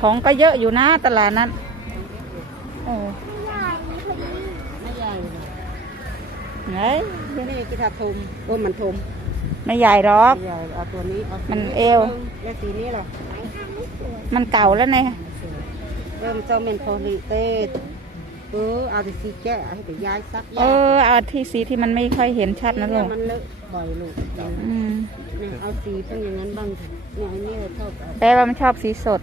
ของก็เยอะอยู่นะตลาดนั้นเออไม่ใหญ่ไหนนี่กิทาทมโอ้มันทมไม่ใหญ่หรอก ไม่ใหญ่เอาตัวนี้เอาสีมันเอวแล้วสีนี้ล่ะมันเก่าแล้วไงเริ่มเจ้าเมนโพลิเตสเออเอาแต่สีแก้ให้ไปย้ายซักเออเอาที่สีที่มันไม่ค่อยเห็นชัดนะลูกมันเลอะบ่อยลูกอืมเนี่ยเอาสีเป็นอย่างนั้นบ้างเถอะเนี่ยอันนี้เราชอบเอาแปลว่ามันชอบสีสด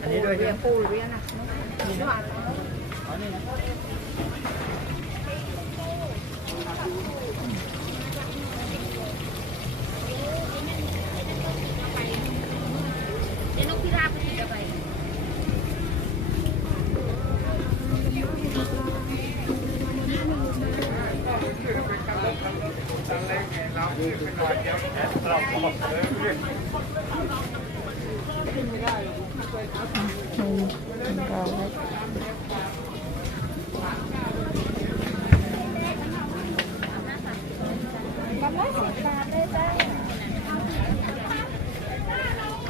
อันนี้ด้วยใช่ไหมอืมเราไว้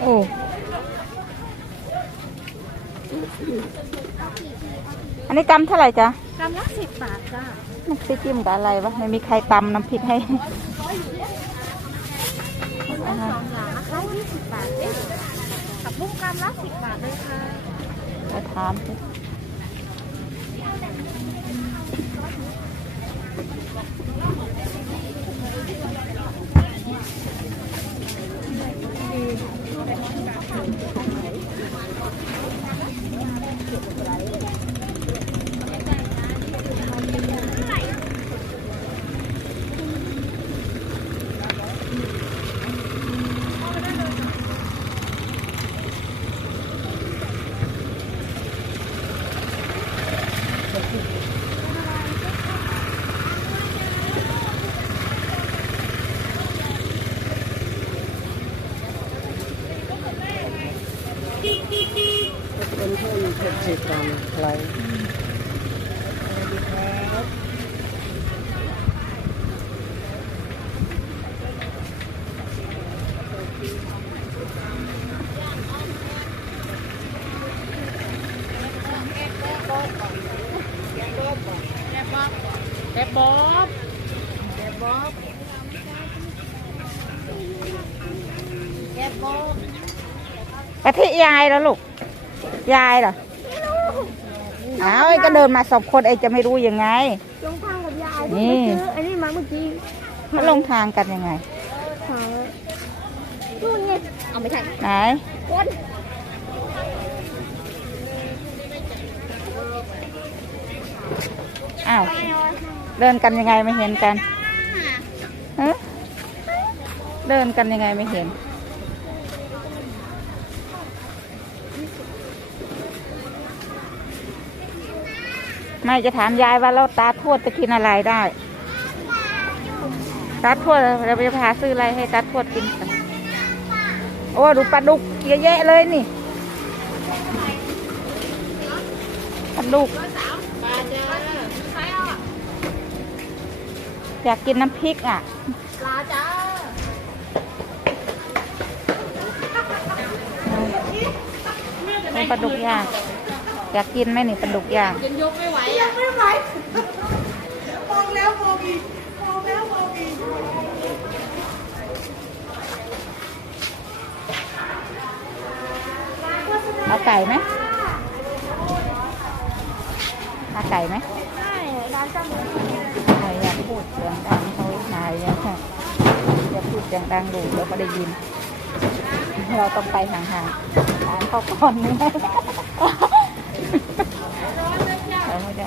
โอ้อันนี้กำเท่าไหร่จ๊ะกำลังสิบบาทจ้ามันไปจิ้มกับอะไรวะไม่มีใครตำน้ำพริกให้ สองอย่างนะคะยี่สิบบาทเองกับบุ้งกำ ลังสิบบาทเลยค่ะไปถามสิ เป็นเพื่อนเพื่อนสิบกันใคร แอบบ๊อบ กะทิยายแล้วลูก ยายเหรออ้าวไอ้ก็เดินมาสองคนไอ้จะไม่รู้ยังไง ลงทางกับยายนี่ซื้ออันนี้มาเมื่อกี้เขาลงทางกันยังไงหานู่นไงเอาไม่ใช่ไหนคนอ้าว เดินกันยังไงไม่เห็นกันฮะเดินกันยังไงไม่เห็น ไม่จะถามยายว่าเราตาทวดจะกินอะไรได้ ตาทวดเราจะพาซื้ออะไรให้ตาทวดกินกันโอ้ดูปลาดุกเยอะแยะเลยนี่ปลาดุกอยากกินน้ำพริกอะปลาจ้าเป็นปลาดุกย่าง อยากกินไหมนี่ปลาดุกย่างยังยกไม่ไหวอะเอาไก่ไหมเอาไก่ไหมใช่ร้านจ้าหมูใครอยากพูดเสียงดังเขาถ่ายเนี่ยค่ะอย่าพูดเสียงดังดูเดี๋ยวเขาได้ยิน เราต้องไปห่างๆร้านเขาก่อนนี่ เราไม่ได้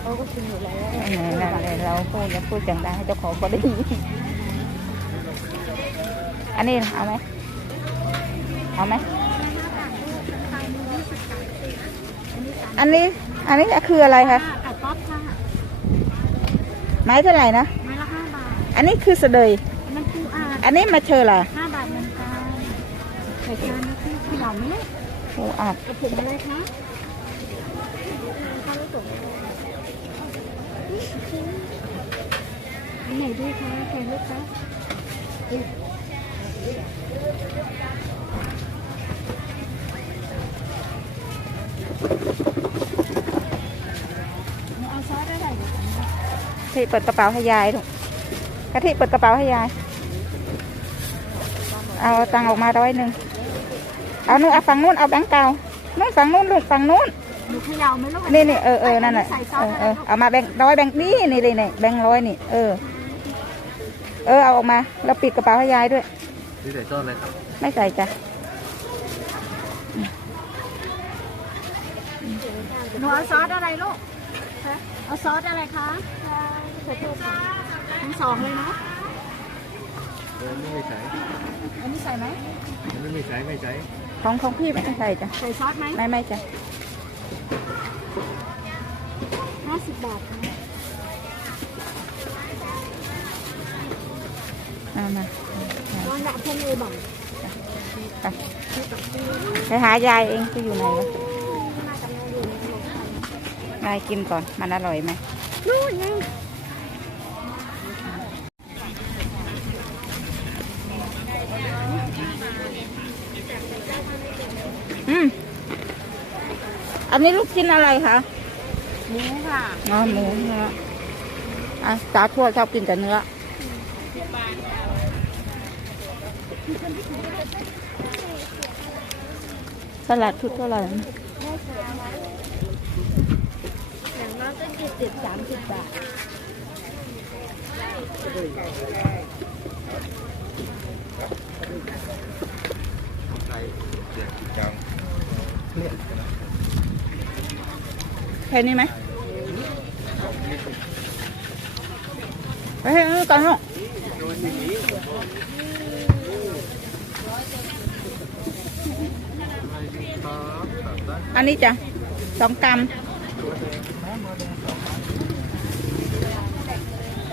เขาก็กินอยู่แล้วเออนั่นเลยเราพูดอย่าพูดเสียงดังให้เจ้าของเขาได้ยินอันนี้เอาไหมเอาไหมอันนี้ อันนี้คืออะไรคะไก่ป๊อปค่ะ ไม้เท่าไหร่นะ ไม้ละห้าบาท อันนี้คือเสดยมันปูอาดอันนี้มาเชอร์ล่ะห้าบาทเหมือนกัน ไข่จานนี้คือขยำไหมเนี่ยโอ้อาดกระถิ่นอะไรคะข้าวลูกอันไหนดีคะแกงลูกคะเอาซอสได้ไหมที่เปิดกระเป๋าให้ยายถูกกะทิเปิดกระเป๋าให้ยาย เอาตังค์ออกมาร้อยหนึ่ง เอานู่นเอาฝั่งนู้นเอาแบงค์เก่านู่นฝั่งนู้นลูกฝั่งนู้นหนูเขย่าไหมลูกนี่นี่เออเออนั่นแหละใส่ซอเอสอเออเอามาแบงค์ร้อยแบงค์นี่นี่เลยนี่แบงค์ร้อยนี่เออ เออเอาออกมาแล้วปิดกระเป๋าให้ยายด้วยที่ใส่ต้นเลยครับไม่ใส่จ้ะหนูเอาซอสอะไรลูกเอาซอสอะไรคะทั้งสองเลยเนาะเออไม่ใส่อันนี้ใส่ไหมไม่ไม่ใส่ไม่ใส่ ของของพี่ไม่ใส่จ้ะใส่ซอสไหมไม่ไม่จ้ะห้าสิบบาทนะเอามาร้อนละเพื่อนเลยบอกไปไปหายายเองที่อยู่ไหนวะยายกินก่อน มันอร่อยไหมนู่นไง อันนี้ลูกกินอะไรคะหมูค่ะอ๋อหมูเนื้ออะสาทั่วชอบกินแต่เนื้อสลัดชุดเท่าไหร่อย่างน้อยก็เจ็ดเจ็ดสามสิบบาท แค่นี้ไหมไปให้อันนี้ก่อนลูกอันนี้จ้ะสองกรัม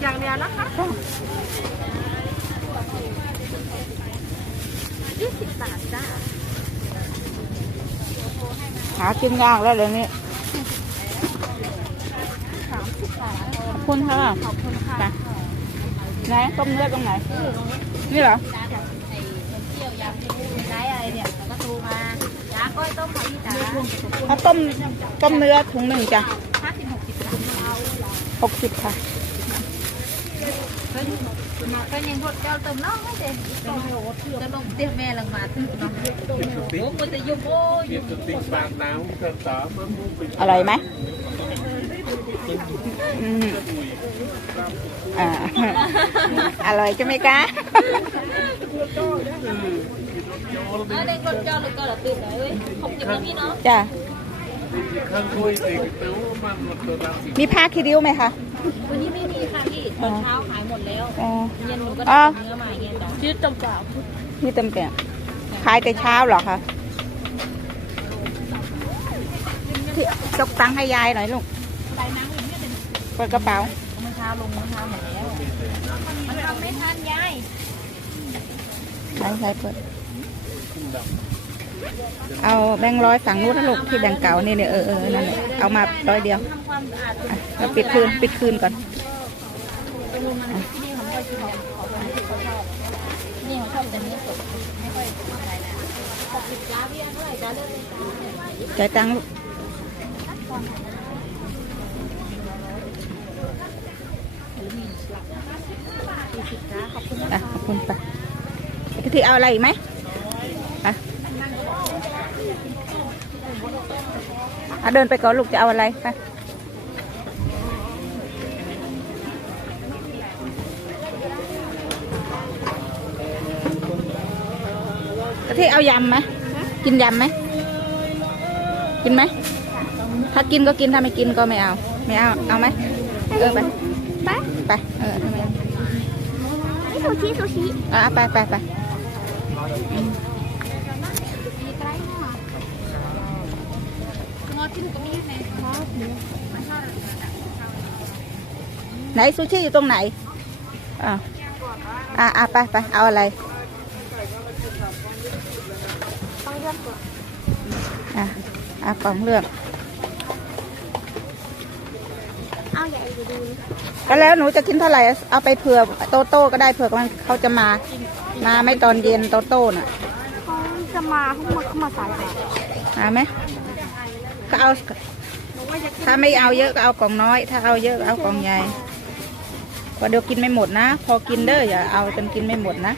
อย่างเดียวนะคะยี่สิบบาทจ้าหากินยากแล้วเดี๋ยวนี้สามสิบบาท ขอบคุณค่ะขอบคุณค่ะจ้ะไหนต้มเลือดตรงไหน นี่เหรอได้อะไรเนี่ยก็โทรมาจ้าก้อยต้มค่ะพี่จ๋าเอาต้มต้มเนื้อถุงหนึ่งจ้ะห้าสิบหกสิบบาทเอาหกสิบค่ะมาเป็นยังพดเจ้าเติมน้องไม่เต็มจะลงเตี้ยแม่ลังมาตึ้งน้องโอ้มันจะยุ่งโอ้ยติ๊กบางน้ำกันสามมันมุ้งไปอร่อยไหม อืมอ่า อร่อยใช่ไหมคะอะเด็กรถเจ้าหรือก็หลับตื่นเลยผมจะไม่มีเนาะจ้ะข้างคุยติ๊กติ้วมันหมดตัวเราสิมีผ้าคีริ้วไหมคะ วันนี้ไม่มีค่ะพี่ตอนเช้าขายหมดแล้วอ๋อ เย็นหนูก็อ๋อได้เนื้อมาอย่างเงี้ยต่อชื่อจำปานี่เต็มเปี่ยมขายแต่เช้าเหรอคะที่ตกตังค์ให้ยายหน่อยลูก ใบนังอย่างนี้เป็นเปิดกระเป๋าเมื่อเช้าลงเมื่อเช้าหมดแล้วมันทำไม่ทันยายใช้ใช้เปิด เอาแบงค์ร้อยฝั่งนู้นนะลูกที่แบงค์เก่านี่เนี่ยเออเออนั่นแหละเอามาร้อยเดียวทำความสะอาดอะเราปิดคืนปิดคืนก่อนตรงนู้นมันที่นี่ของพ่อที่เขาเขาคนที่เขาชอบนี่เขาชอบแต่เนื้อสดไม่ค่อยอะไรนะหกสิบจ้าพี่อันเท่าไหร่จ้าเลือกเลยจ้าจ่ายตังค์ลูก อะขอบคุณไปพิธีเอาอะไรไหมอะเดินไปก่อนลูกจะเอาอะไรไปกะทิเอายำไหมกินยำไหมกินไหมถ้ากินก็กินถ้าไม่กินก็ไม่เอา ไม่เอา เอาไหมเออไป ไปไปเออทำไมนี่ซูชิซูชิอะไปไปไปไหนซูชิอยู่ตรงไหนอ่าอะอะไปไปเอาอะไรต้องเลือกก่อนอะอะกล่องเลือก เอาใหญ่ดูดู ก็แล้วหนูจะกินเท่าไหร่เอาไปเผื่อโตโต้ก็ได้เผื่อมันเขาจะมา มาไม่ตอนเย็นโตโต้น่ะเขาจะมาเขามาเขามาสายค่ะมาไหมก็เอาถ้าไม่เอาเยอะก็เอากล่องน้อย ถ้าเอาเยอะก็เอากล่องใหญ่เพอเดี๋ยวกินไม่หมดนะ พอกินเด้ออย่าเอาจนกินไม่หมดนะ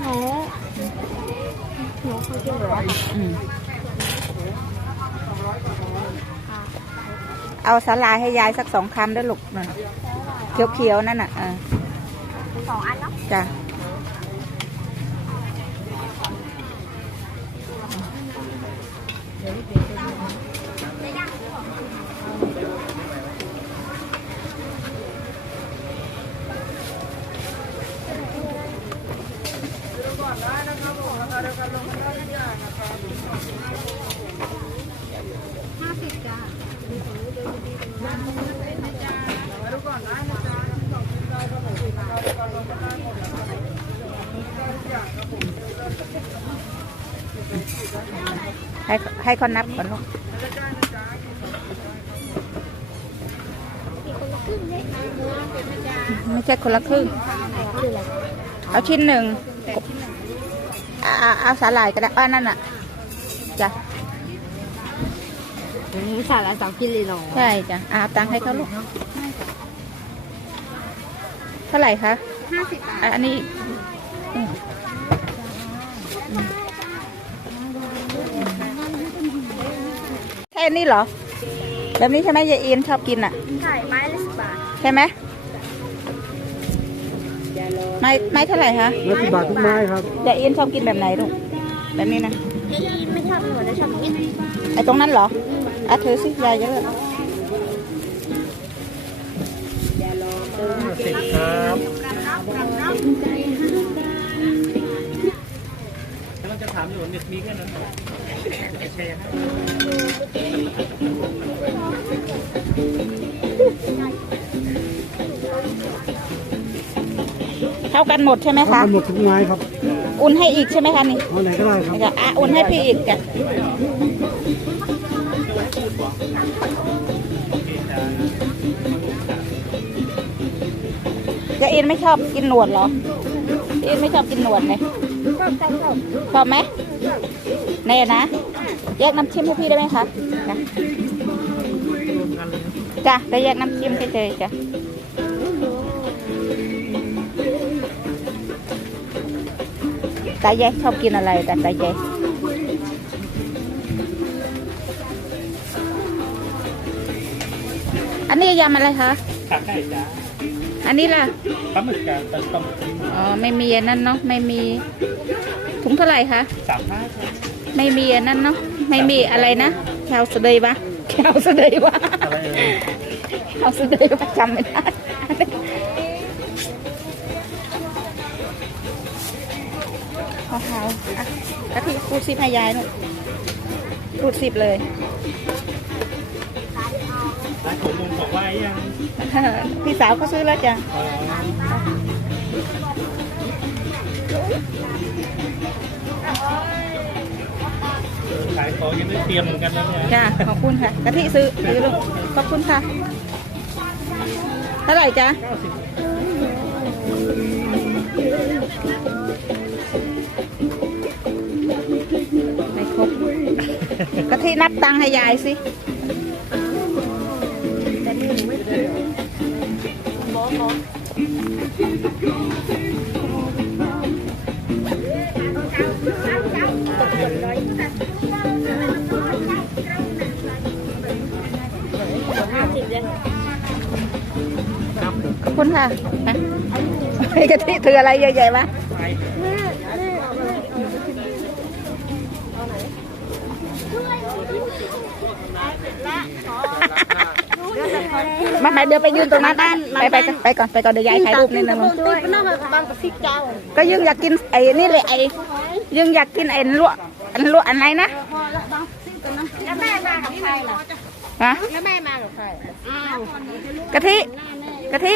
หนูหนูเคยกินเหรออืม เอาสาลายให้ยายสักสองคำเด้อลูกนั่นเขียวๆ นั่นน่ะเออสองอันเนาะจ้ะ ให้ให้เขานับก่อนลูกไม่ใช่คนละครึ่ง เอาชิ้นหนึ่ง เอาเอาสาหร่ายก็ได้อ้านั่นน่ะ จ้ะ สาระสองกิโลใช่จ้ะอาตังค์ให้เขาลูกเท่าไหร่คะห้าสิบอะอันนี้อืมใช่อันนี้เหรอ แบบนี้ใช่ไหมยายอินชอบกินอะไข่ไม้ละสิบบาทใช่ไหมไม้ไม้เท่าไหร่คะร้อยสิบบาททุกไม้ครับยายอินชอบกินแบบไหนลูกแบบนี้นะเฮ้ยไม่ชอบหนูเลยชอบกินไอ้ตรงนั้นเหรอ อะถือสิยายจะเลือกสิบครับเราจะถามอยู่เน็ตมีแค่นั้นแชร์เท่ากันหมดใช่ไหมคะทำหมดทุกไม้ครับ อุ่นให้อีกใช่ไหมคะนี่เอาไหนก็ได้ครับจะอะอุ่นให้พี่อีกจ้ะ จะอินไม่ชอบกินหนวดเหรอ อินไม่ชอบกินหนวดเลยชอบชอบไหมแน่นะ แยกน้ำจิ้มให้พี่ได้ไหมคะจ้ะจ้ะแยกน้ำจิ้มให้เฉยๆจ้ะตาแยกชอบกินอะไรแต่ตาแยก นนี้ยำอะไรคะขาไก่จ้าอันนี้ล่ะปลาหมึกกับปลาต้มอ๋อไม่มีอันนั้นเนาะไม่มีถุงเท่าไหร่คะสามห้าครับไม่มีอันนั้นเนาะไม่มีอะไรนะแคลสเดย์ปะแคลสเดย์ปะอะไรเอ่ยแคลสเดย์ปะจำไม่ได้ขอเขาอะกะทิพูดสิพายายหนูพูดสิบเลย ร้านของมูลของไหว้ยังพี่สาวเขาซื้อแล้วจ้ะอ๋อขายของยังไม่เตรียมเหมือนกันนะเนี่ยจ้ะขอบคุณค่ะกะทิซื้อซื้อลูกขอบคุณค่ะเท่าไหร่จ๊ะเก้าสิบไม่ครบกะทินับตังค์ให้ยายสิ ค่ะไอ้กะทิถืออะไรใหญ่ๆวะมาไปเดี๋ยวไปยืนตรงนั้นไปไปไปก่อนไปก่อนเดี๋ยวยายถ่ายรูปนี่นะมึงก็ยังอยากกินไอ้นี่เลยไอ้ยังอยากกินไอ้ลวกอันลวกอันไหนนะแล้วแม่มากับใครล่ะฮะแล้วแม่มากับใครกะทิกะทิ